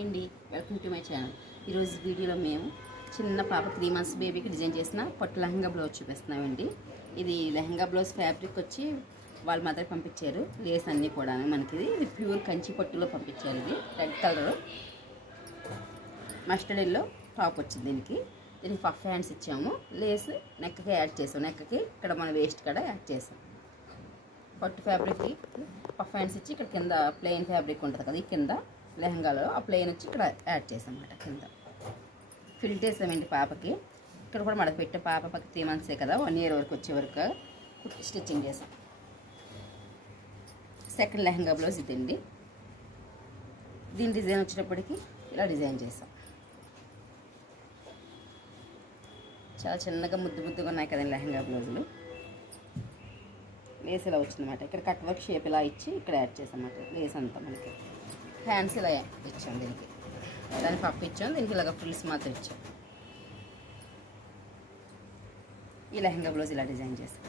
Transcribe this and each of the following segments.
అండి welcome to my channel. ఈరోజు వీడియోలో మేము చిన్న పాప 3 months బేబీకి డిజైన్ చేసిన పట్టు లెహంగా బ్లౌజ్ చూపిస్తున్నామండి. ఇది లెహంగా బ్లౌజ్ ఫ్యాబ్రిక్ వచ్చి వాళ్ళ మదర్ పంపించారు. లేస్ అన్నీ కూడా మనకి ఇది ప్యూర్ కంచి పట్టులో పంపించారు. ఇది red colour mustard yellow top వచ్చింది. దీనికి పఫ్ హ్యాండ్స్ ఇచ్చాము. లేస్ నెక్కి యాడ్ చేసాం. నెక్కి ఇక్కడ మన వేస్ట్ కూడా యాడ్ చేసాం. పట్టు ఫ్యాబ్రిక్కి పఫ్ హ్యాండ్స్ ఇచ్చి ఇక్కడ కింద ప్లెయిన్ ఫ్యాబ్రిక్ ఉంటుంది కదా, ఈ కింద లెహంగాలో ఆ ప్లెయిన్ వచ్చి ఇక్కడ యాడ్ చేసాం అన్నమాట. కింద ఫిల్ చేసామండి పాపకి. ఇక్కడ కూడా మడత పెట్టే పాపకి 3 months కదా, 1 year వరకు వచ్చే వరకు స్టిచ్చింగ్ చేసాం. సెకండ్ లెహంగా బ్లౌజ్ ఇదండి. దీని డిజైన్ వచ్చేటప్పటికి ఇలా డిజైన్ చేసాం. చాలా చిన్నగా ముద్దుగా ఉన్నాయి కదండి లెహంగా బ్లౌజులు. లేస్ ఇలా వచ్చిందన్నమాట. ఇక్కడ కట్ వర్క్ షేప్ ఇలా ఇచ్చి ఇక్కడ యాడ్ చేసాం అన్నమాట. లేస్ అంతా మనకి హ్యాండ్స్ ఇలా ఇచ్చాం. దీనికి దాన్ని పప్పు ఇచ్చాం. దీనికి ఇలాగ ఫ్రిల్స్ మాత్రం ఇచ్చాం. ఈ లెహంగా బ్లౌజ్ ఇలా డిజైన్ చేసాం.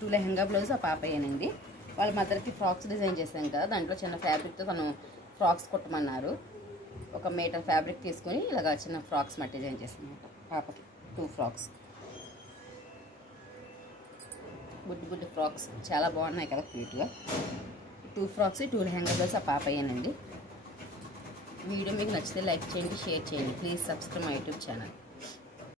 2 లెహంగా బ్లౌజ్ ఆ పాప అయ్యానండి. వాళ్ళ మదర్కి ఫ్రాక్స్ డిజైన్ చేసాం కదా, దాంట్లో చిన్న ఫ్యాబ్రిక్తో తను ఫ్రాక్స్ కుట్టమన్నారు. 1 మీటర్ ఫ్యాబ్రిక్ తీసుకొని ఇలాగ చిన్న ఫ్రాక్స్ మట్టి డిజైన్ చేసాం అన్నమాట. పాపకి 2 ఫ్రాక్స్, బుడ్డి ఫ్రాక్స్ చాలా బాగున్నాయి కదా క్యూట్గా. 2 ఫ్రాక్స్ 2 లెహంగా బ్లౌజ్ ఆ పాప అయ్యానండి. వీడియో మీకు నచ్చితే లైక్ చేయండి, షేర్ చేయండి. Please subscribe my YouTube channel.